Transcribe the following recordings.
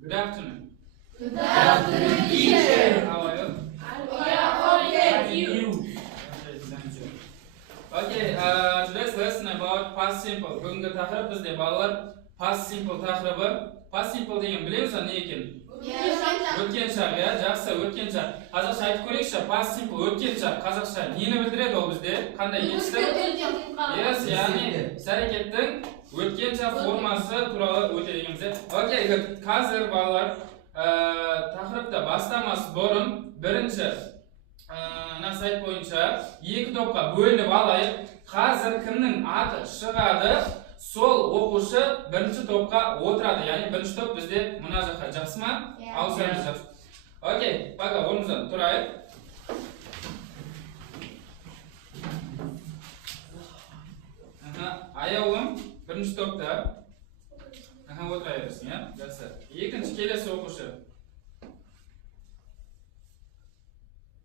Good afternoon. Good afternoon, teacher. How are you? We are okay. Thank you. Okay, thank you. Okay, today's lesson about past simple. Бүгінгі тақырып бізде балалар past simple тақырыбы. Past simple деген білеміз ба не екен? Өткен шақ, иә, жақсы, өткен шақ. Қазақша айтып көрейікші, past simple өткен шақ. Қазақша нені білдіреді ол бізде? Қандай етістік? Yes, яғни іс-әрекеттің өткен шақ формасы туралы өтелегенбіз. Окей, қазір балалар тақырыпта бастамас бұрын бірінші сайт бойынша екі топқа бөлініп алайық. Қазір кімнің аты шығады, сол оқушы бірінші топқа отырады. Яғни бірінші топ бізде мына жаққа, жақсы ма? Ауысамыз жақсы. Окей, пока орнымыздан тұрайық. Аяулым бірінші топта. Отыра бересің, иә? Жақсы. Екінші келесі оқушы.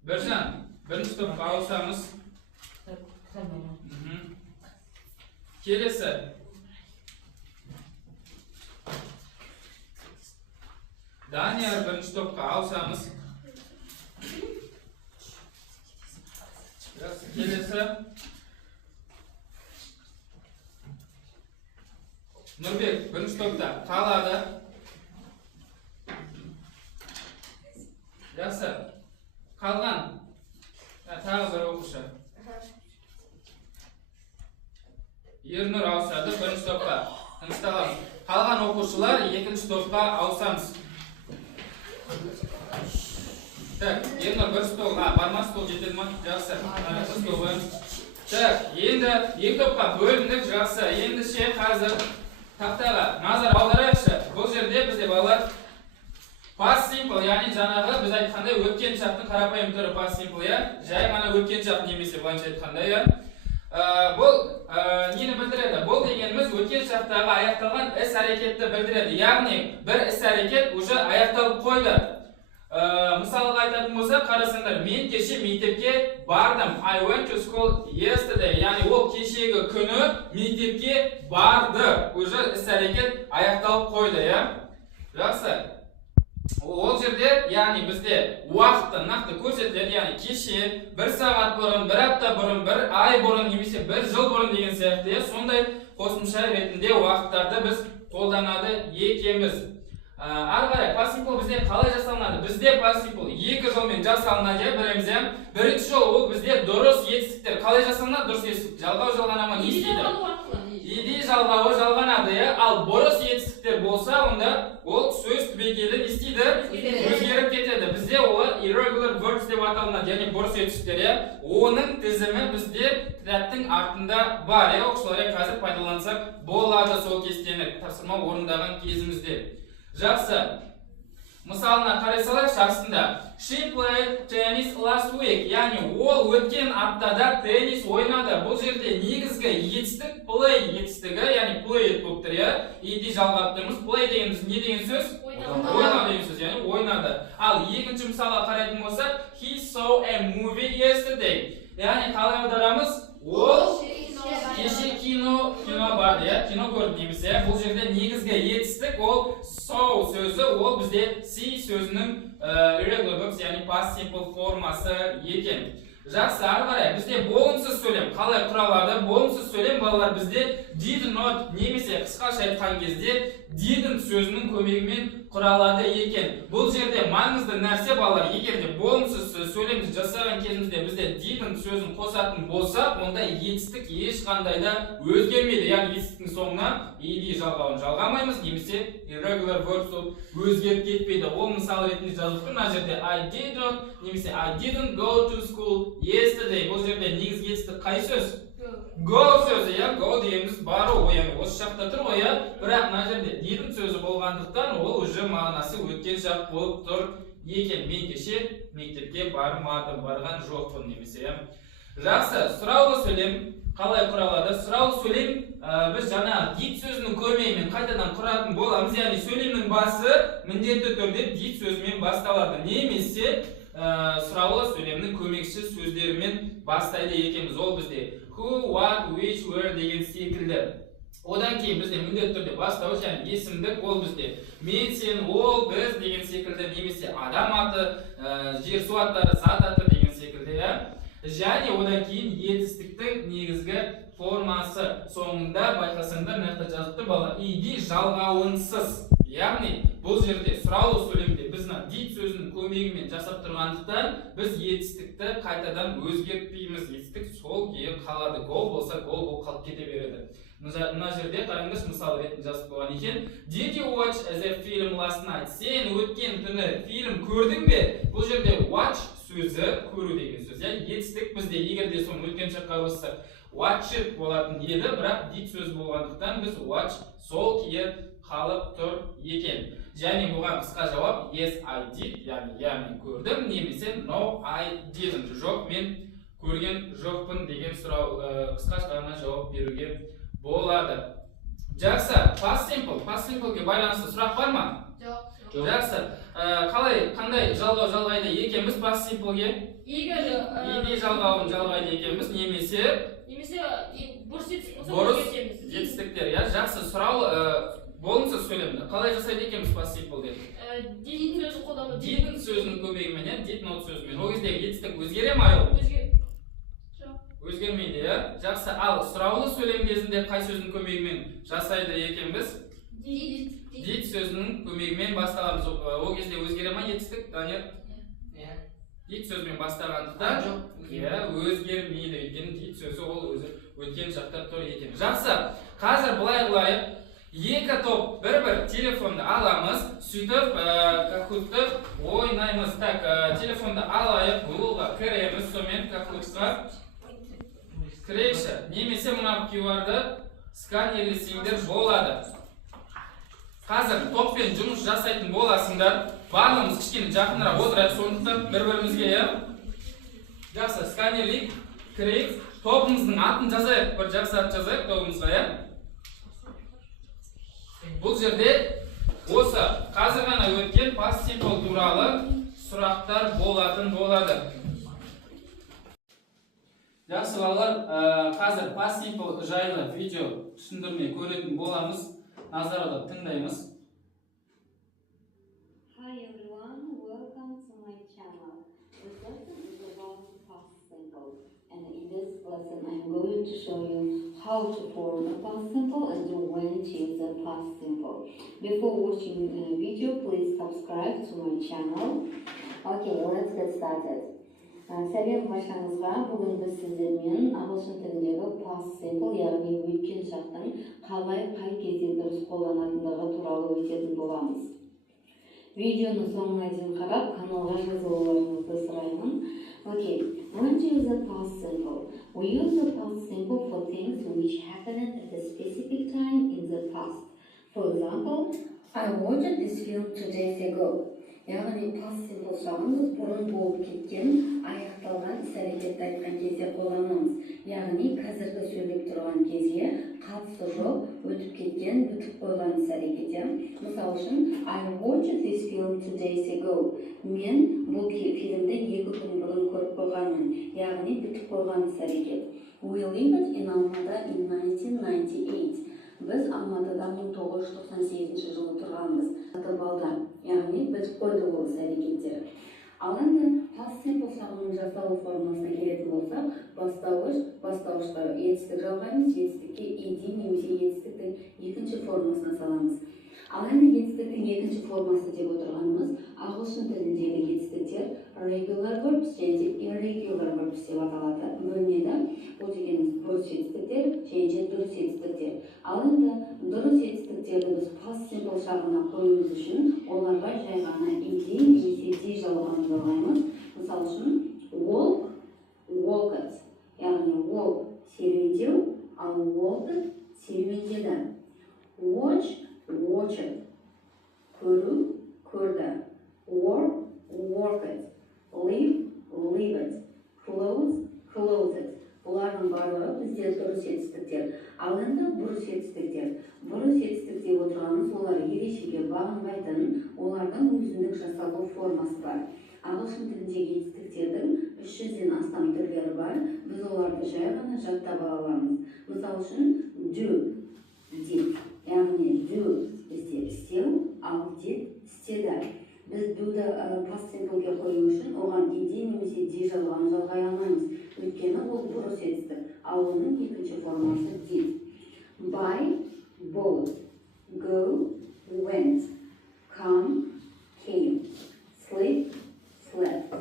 Біржан, бірінші топқа ауысамыз. Келесі. Данияр бірінші топқа ауысамыз. Келесі. Нұрбек бірінші топта қалады. Жақсы. Қалған. Тағы бір оқушы. Ернұр ауысады бірінші топқа. Тынышталамыз. Қалған оқушылар екінші топқа ауысамыз. Так, Ернұр бір столға, барма стол жетеді ма? Жақсы. Стол қойыңыз. Так, енді екі топқа бөліндік, жақсы. Ендіше қазір тақтаға назар аударайықшы. Бұл жерде бізде балалар past simple, яғни жаңағы біз айтқандай өткен шақтың қарапайым түрі past simple, я? Жай ғана өткен шақ немесе былайша айтқандай, я? Бұл нені білдіреді? Бұл дегеніміз өткен шақтағы аяқталған іс-әрекетті білдіреді. Яғни бір іс-әрекет уже аяқталып қойды. Мысалға айтатын болса, қарасаңдар, мен кеше мектепке бардым. I went to school yesterday. Яғни ол кешегі күні мектепке барды. Уже іс-әрекет аяқталып қойды, я? Жақсы. Ол жерде, яғни бізде уақытты нақты көрсетіледі, яғни кеше, бір сағат бұрын, бір апта бұрын, бір ай бұрын, немесе бір жыл бұрын деген сияқты, сондай қосымша ретінде уақыттарды біз қолданады екенбіз. Ары қарай, past simple бізде қалай жасалынады? Бізде past simple екі жолмен жасалынады, білеміз. Бірінші жол ол бізде дұрыс етістіктер. Қалай жасалынады? Дұрыс етістік. Жалғау жалғанама не істейді? Иди жалғауы жалғанады, ал бұрыс етістіктер болса, онда ол сөз түбегейлі не істейді? Өзгеріп кетеді. Бізде олар irregular verbs деп аталынады, яғни бұрыс етістіктер. Оның тізімі бізде кітаптың артында бар. Оқушылар қазір пайдалансақ болады сол кестені тапсырма орындаған кезімізде. Жақсы. Мысалына қарай салайық астында. She played tennis last week. Яғни ол өткен аптада теннис ойнады. Бұл жерде негізгі етістік play етістігі, яғни play болып тұр, я? Иди жалғап тұрмыз. Play дегеніміз не деген сөз? Ойнады деген сөз, яғни ойнады. Ал екінші мысалға қарайтын болса, he saw a movie yesterday. Яғни қалай аударамыз? Ол кеше кино барды, я? Кино көрді дейміз, я? Бұл жерде негізгі етістік ол saw сөзі, ол бізде see сөзінің irregular verbs, яғни past simple формасы екен. Жақсы, ары қарай, бізде болымсыз сөйлем қалай құралады? Болымсыз сөйлем балалар бізде did not немесе қысқаша айтқан кезде didn't сөзінің көмегімен құралады екен. Бұл жерде маңызды нәрсе балалар, егер де болымсыз сөйлемді жасаған кезімізде бізде didn't сөзін қосатын болса, онда етістік ешқандай да өзгермейді. Яғни етістіктің соңына ed жалғауын жалғамаймыз, немесе irregular verbs өзгеріп кетпейді. Ол мысал ретінде жазылып тұр. Мына жерде I did not немесе I didn't go to school yesterday. Бұл жерде негізгі етістік қай сөз? Go сөзі, я? Go дегеніміз бару, яғни осы жақта тұр ғой, я? Бірақ мына жерде didn't сөзі болғандықтан ол уже мағынасы өткен шақ болып тұр екен. Мен кеше мектепке бармадым, барған жоқпын немесе, я? Жақсы, сұраулы сөйлем қалай құралады? Сұраулы сөйлем біз жаңа did сөзінің көмегімен қайтадан құратын боламыз, яғни сөйлемнің басы міндетті түрде did сөзімен басталады. Немесе сұраулы сөйлемнің көмекші сөздерімен бастайды екенбіз. Ол бізде who, what, which, where деген секілді. Одан кейін бізде міндетті түрде бастауыш және есімдік, ол бізде мен, сен, ол, біз деген секілді, немесе адам аты, жер су аттары, зат аты деген секілді, және одан кейін етістіктің негізгі формасы. Соңында байқасаңдар мына жақта жазып тұр бала, иди жалғауынсыз. Яғни бұл жерде сұраулы сөйлемде біз did сөзінің көмегімен жасап тұрғандықтан біз етістікті қайтадан өзгертпейміз. Етістік сол күйі қалады. Go болса go болып қалып кете береді. Мына жерде қараңызшы, мысал ретінде жазып қойған екен. Did you watch the film last night? Сен өткен түні фильм көрдің бе? Бұл жерде watch сөзі көру деген сөз. Етістік бізде егер де соны өткен шаққа қоссақ watched болатын еді, бірақ did сөз болғандықтан біз watch сол күйі қалып тұр екен. Және бұған қысқа жауап yes I did, яғни көрдім, немесе no I didn't, жоқ мен көрген жоқпын деген сұрау қысқа ғана жауап беруге болады. Жақсы, past simpleге байланысты сұрақ бар ма? Жоқ. Жақсы. Қандай жалғайды екенбіз past simpleге? Иди жалғауын жалғайды екенбіз, немесе бұрыс жетістіктер. Жақсы, сұрау болымсыз сөйлемді қалай жасайды екенбіз past simpleде? Did сөзін қолдану. Did сөзінің көмегімен, did not сөзімен. Ол кезде жетістік өзгере ме? Өзгермейді, Жақсы, ал сұраулы сөйлем кезінде қай сөздің көмегімен жасайды екенбіз? Did сөзінің көмегімен бастағанбыз. Ол кезде өзгере ме жетістік, Данияр? Did сөзімен бастағандықтан өзгермейді екен. Did сөзі ол өзі өткен шақта тұр екен. Жақсы, қазір былай қылайық. Екі топ бір телефонды аламыз, сөйтіп кахутты ойнаймыз. Телефонды алайық, Google-ға кіреміз, сонымен кахутқа кірейші. Немесе мұна QR-ды сканерлесеңдер болады. Қазір топпен жұмыс жасайтын боласыңдар. Барлығымыз кішкене жақынырақ отырайық, сондықтан бір-бірімізге. Жақсы, сканерлейік, кірейік. Топымыздың атын жазайық, бір жақсы ат жазайық тобымызға. Бұл жерде осы қазір ғана өткен past simple туралы сұрақтар болады. Жақсы балалар, қазір past simple жайлы видео түсіндірме көретін боламыз. Назар аудартып тыңдаймыз. Hi everyone, welcome to my channel. This lesson is about past simple, and in this lesson I'm going to show you how to form a past simple and when to use a past simple. Before watching the video, please subscribe to my channel. Okay, let's get started. Сәлем баршаңызға. Бүгін біз сіздермен ағылшын тіліндегі past simple, яғни өткен шақтың қалай қай кезде дұрыс қолданатындығы туралы өтетін боламыз. Видеоны соңына дейін қарап, каналға жазылуларыңызды сұраймын. Okay, when to use the past simple? We use the past simple for things which happened at a specific time in the past. For example, I watched this film 2 days ago. Яғни past simple сұрағымыз бұрын болып кеткен, аяқталған іс-әрекетті айтқан кезде қолданамыз. Яғни қазіргі сөйлеп тұрған кезде қатысы жоқ, өтіп кеткен, бітіп қойған іс-әрекет. Мысал үшін, I watched this film 2 days ago. Мен бұл фильмді 2 күн бұрын көріп қойғанмын. Яғни бітіп қойған іс-әрекет. We lived in Almada in 1998. Біз Алматыда 1998 жылы тұрғанбыз. Балда, яғни бітіп қойды ол іс-әрекеттер. Ал енді past simple сұрағының жасалу формасына келетін болсақ, бастауышқа етістік жалғаймыз, етістікке ed немесе етістіктің екінші формасына саламыз. Ал енді етістіктің екінші формасы деп отырғанымыз ағылшын тіліндегі етістіктер regular verbs және irregular verbs деп аталады. Бөлінеді. Бұл дегеніміз бұрыс етістіктер және дұрыс етістіктер. Ал енді дұрыс етістіктерді біз past simple шағына қоюымыз үшін оларға жай ғана ed немесе d жалғаймыз. Мысал үшін walk, walked, яғни walk серуендеу, ал walked серуендеді. Watch, watched, көру, көрді. Work, worked, live, lived, close, closed. Бұлардың барлығы бізде дұрыс етістіктер. Ал енді бұрыс етістіктер. Бұрыс етістік деп отырғанымыз олар ерекшеге бағынбайтын, олардың өзіндік жасалу формасы бар. Ағылшын тіліндегі етістіктердің 300-ден астам түрлері бар. Біз оларды жай ғана жаттап аламыз. Мысал үшін do, енді past simple'ге қою үшін оған ed немесе d жалғауын жалғай алмаймыз. Өйткені ол бұрыс етістік, ал оның екінші формасы did. Buy, bought, go, went, come, came, sleep, slept,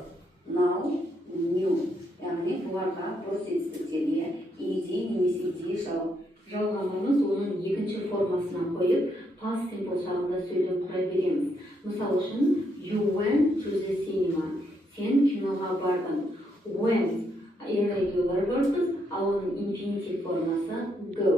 now, knew. Яғни бұларға бұрыс етістіктерге ed немесе d жалғамаймыз, оның екінші формасынан қойып, past simple шағында сөйлем құра береміз. Мысал үшін, you went to the cinema. Сен киноға бардың. Went irregular verbs, ал оның infinitive формасы go.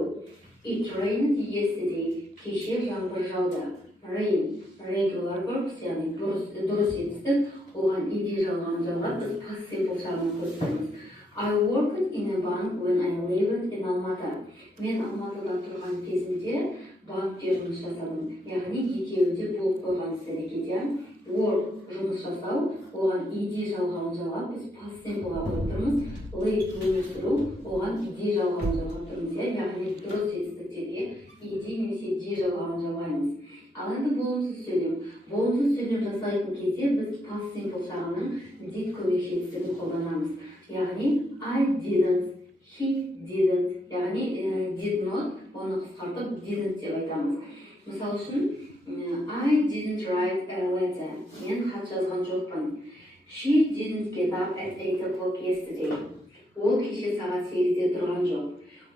It rained yesterday. Кеше жаңбыр жауды. Rain regular verbs, яғни дұрыс етістік, оған ed жалғауын жалғап, біз past simple шағын көрсетеміз. I worked in a bank when I lived in Almaty. Мен Алматыда тұрған кезінде банкте жұмыс жасадым. Яғни екеуі де болып қойған іс-әрекет. Work жұмыс жасау, оған ed жалғауын жалғап, біз past simple-ға қойып тұрмыз. Live өмір сүру, оған ed жалғауын жалғап тұрмыз. Яғни дұрыс етістіктерге ed немесе d жалғауын жалғаймыз. Ал енді болымсыз сөйлем. Болымсыз сөйлем жасайтын кезде біз past simple шағының did көмекші етістігін қолданамыз. Яғни I didn't, he didn't, яғни did not, оны қысқартып didn't деп айтамыз. Мысал үшін, I didn't write a letter. Мен хат жазған жоқпын. She didn't get up at 8 o'clock yesterday. Ол кеше сағат 8-де тұрған жоқ.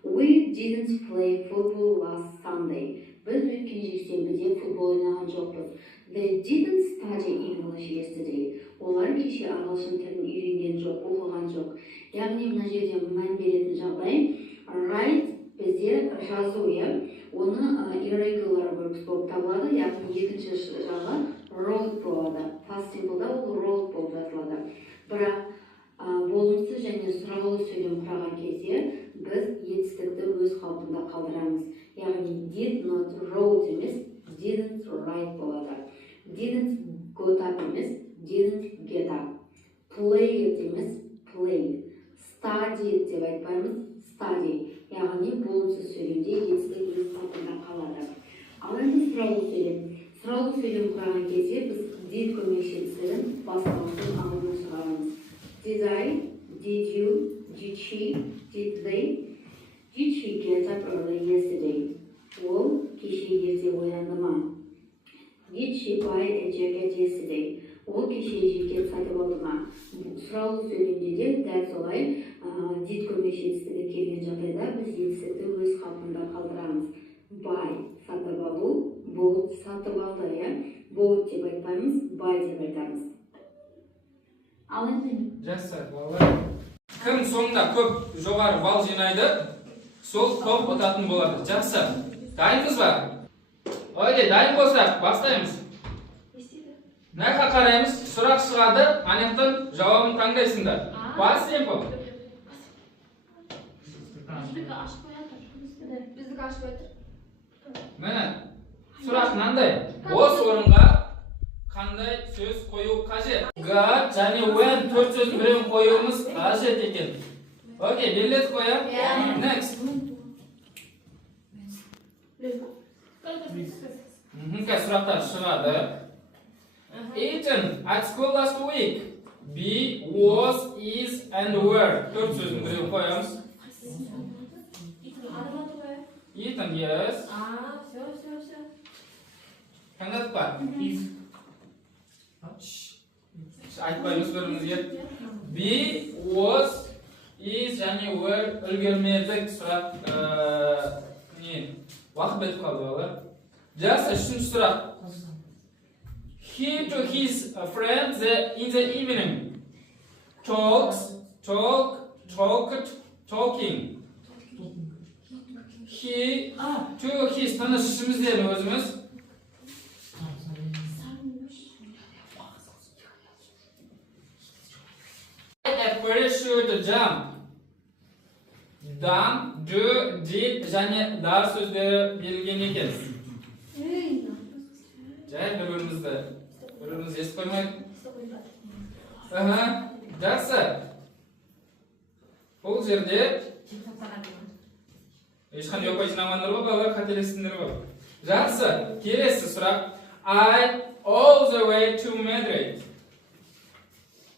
We didn't play football last Sunday. Біз өткен жексенбіде футбол ойнаған жоқпыз. They didn't study English yesterday. Олар кеше ағылшын тілін үйренген жоқ, оқыған жоқ. Яғни мына жерде мән беретін жағдай write бізде жазу, оны irregular verbs болып табылады, яғни екінші жағы wrote болады. Past simple'да ол wrote болып жазылады. Бірақ болымсыз және сұраулы сөйлем құраған кезде біз етістікті өз қалпында қалдырамыз. Яғни did not wrote емес, didn't write болады. Didn't got up емес, didn't get up. Played емес, played. Studied деп айтпаймыз, study. Яғни болымсыз сөйлемде етістік өз қалпында қалады. Ал енді сұраулы сөйлем. Сұраулы сөйлем құраған кезде біз did көмекші етістігін басқалықтың алдына шығарамыз. Did I, did you, did she, did they? Did she get up early yesterday? Ол кеше ерте оянды ма? Did she buy a jacket yesterday? Ол кеше жекет сатып алды ма? Сұраулы сөйлемде де дәл солай did көмекші етістігі келген жағдайда біз етістікті өз қалпында қалдырамыз. Buy сатып алу, bought сатып алды, bought деп айтпаймыз, buy деп айтамыз. Ал енді Жақсы, балалар. Кім соңында көп жоғары балл жинайды, сол көп ұтатын болады. Жақсы. Дайынбыз ба? Ойде, дайын болсақ, бастаймыз. Мына қараймыз, сұрақ шығады, анықтан жауабын таңдайсыңдар. Past simple. Біздікі ашып қоятыр. Біздікі ашып қоятыр. Міне, сұрақ мынандай. Бос орынға қандай сөз қою қажет? Got және when төрт сөз біреуін қоюымыз қажет екен. Окей, белгілетіп қоям. Next. Сұрақтар шығады. Eaten at school last week. Be, was, is, and were. Төрт сөздің біреуін қоямыз. Eaten, yes. Все. Таңдадық па? Айтпаймыз бірімізге. Be, was, is және were үлгермедік сұрақ. Уақыт бетіп қалды бала. Жақсы, үшінші сұрақ. He to his friend in the evening. Talking. He to his tanış işimizdeyim özümüz. A parachute jump. Dan, do, did және дар сөздері берілген екен. Жай бір-біріміз естіп қоймайды. Жақсы. Бұл жерде ешқандай жоқпай жинамаңдар ғой, балалар қателестіңдер ғой. Жақсы. Келесі сұрақ. I all the way to Madrid.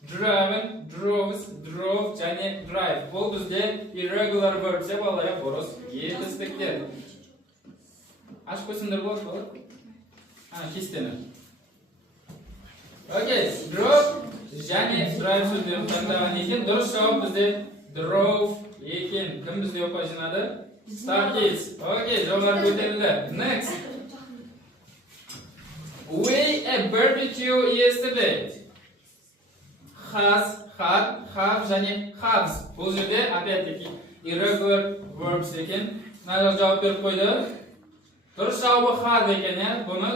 Driven, droves, drove, және drive. Бұл бізде irregular verbs деп алайық, бұрыс етістіктер. Ашып қойсыңдар болады, болады? Кестені. Окей, drove және drive сөздерін таңдаған екен. Дұрыс жауап бізде drove екен. Кім бізде оқа жинады? Star Kids. Окей, жоғары көтерілді. Next. We a barbecue yesterday. Has, had, have және haves. Бұл жерде опять-таки irregular verbs екен. Мына жауап беріп қойды. Дұрыс жауабы had екен, бұны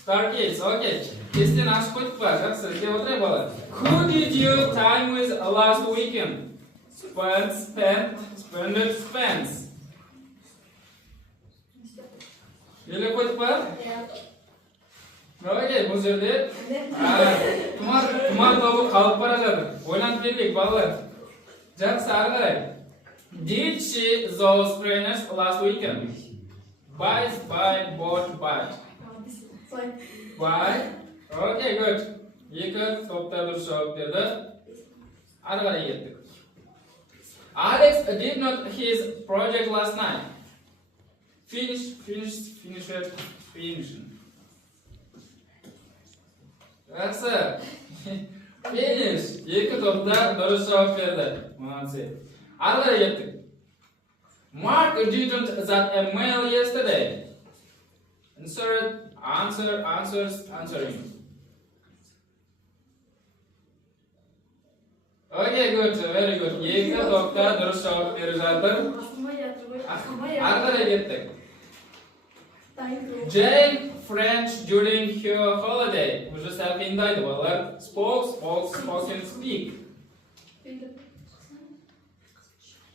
Star Kids. Окей. Кестен ашып қойдық па? Жақсы, деп отырайық бала. Who did you time with last weekend? Spended, spends. Еле қойдық па? Окей, бұл жерде тұмар тобы қалып бара жатыр. Ойланып берейік, балалар. Жақсы, ары қарай. Did she those trainers last weekend? Buy, bought, buy. Buy. Окей, good. Екі топта дұрыс жауап берді. Ары қарай кеттік. Alex did not his project last night. Finished. Жақсы. Finish. Екі топта дұрыс жауап берді. Молодцы. Ары қарай кеттік. Mark didn't that email yesterday. Answering. Okay, good, very good. Екі топта дұрыс жауап беріп жатыр. Ары қарай кеттік. Jane French during her holiday. Уже сәл қиындайды балалар. Spoken, speak.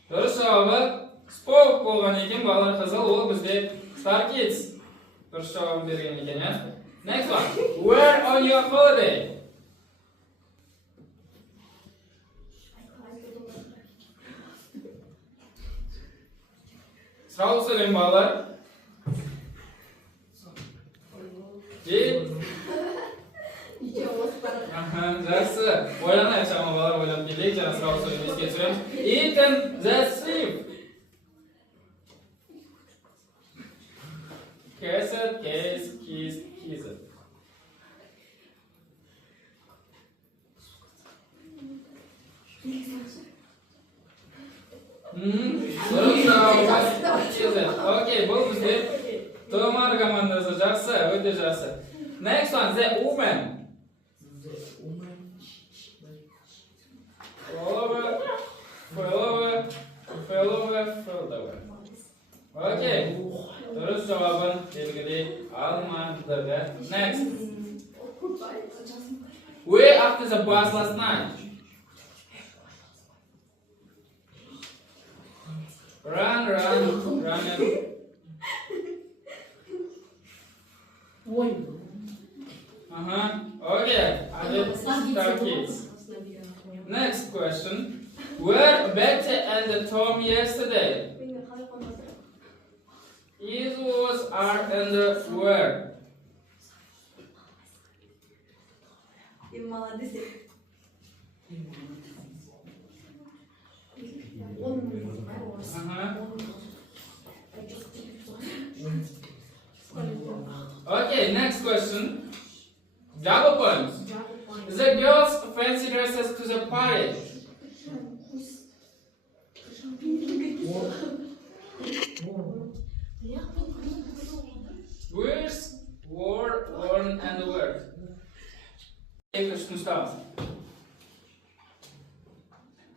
Дұрыс жауабы spoke болған екен, балалар қызыл, ол бізде Star Kids. Дұрыс жауабын берген екен, Next one. Where on your holiday? Сразу сөйлейін балалар. Жақсы. Ойланайық шама балалар, ойланып келейік, жаңа сразу сөйлейін, еске түсіреміз. Eaten the sleep. Kissed, kissed. Окей, бұл бізде Томар командасы жақсы, өте жақсы. Next one, the woman. Fell over. Окей, дұрыс жауабын белгілей алмадық. Next. Way after the bus last night. Run. Okay, I did Star Kids. Next question. Were Betty and Tom yesterday? Is, was, are, and were. Okay, next question. Double points. The girls fancy dresses to the party. Wears, wore, worn, and wear.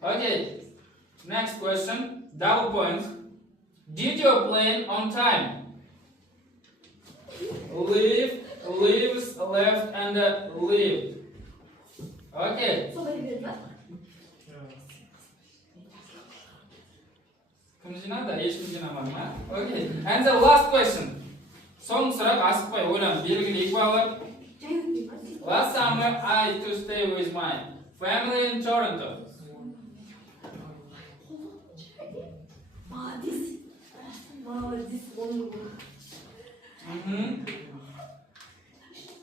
Okay, next question. Double points. Did your plane on time? Leave, leaves, left, and lived. Okay. Okay. And the last question. Son sıra asıkpay oylan belgili ballar. Last summer I to stay with my family in Toronto.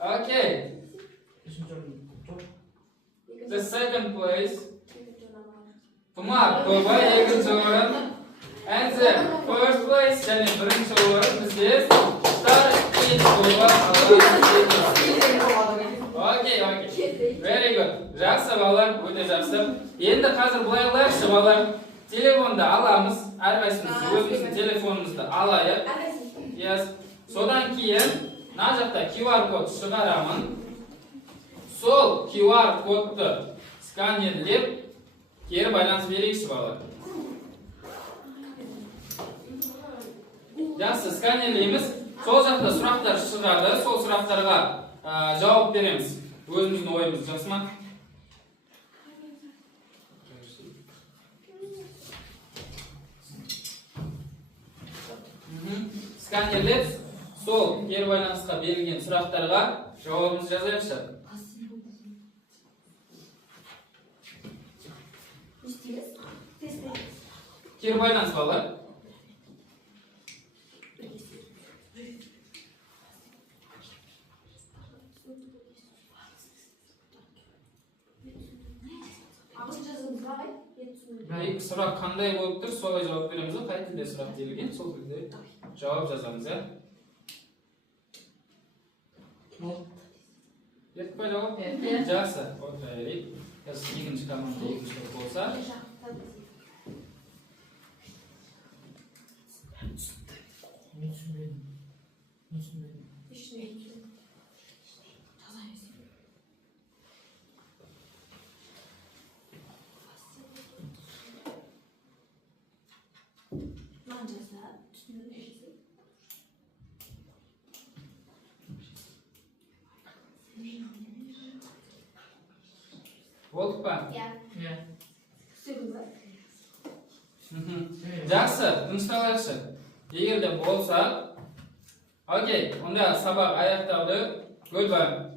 Okay. The second place. Tumak Toba ikkinchi o'rin. And the first place yani birinchi o'rin bizga Star Kids Toba. Okay. Very good. Жақсы балалар, өте жақсы. Енді қазір былай қылайықшы балалар. Телефонды аламыз. Әрқайсымыз өзіміздің телефонымызды алайық. Yes. Содан кейін мына жақта QR код шығарамын. Сол QR кодты сканерлеп кері байланыс берейікші балалар. Жақсы, сканерлейміз. Сол жақта сұрақтар шығады. Сол сұрақтарға жауап береміз. Өзіміздің ойымыз, жақсы ма? Сканерлеп, сол кері байланысқа берілген сұрақтарға жауабымыз жазайықшы. Кері байланыс балалар. Екі сұрақ қандай болып тұр, солай жауап береміз. Қай тілде сұрақ берілген, сол тілде жауап жазамыз, ә? Ертіп па жауап? Жақсы. Отыра берейік. Екінші команда екінші топ болса. Болдық па? Жақсы, тынышталайықшы. Егер де болса, окей, онда сабақ аяқталды. Goodbye.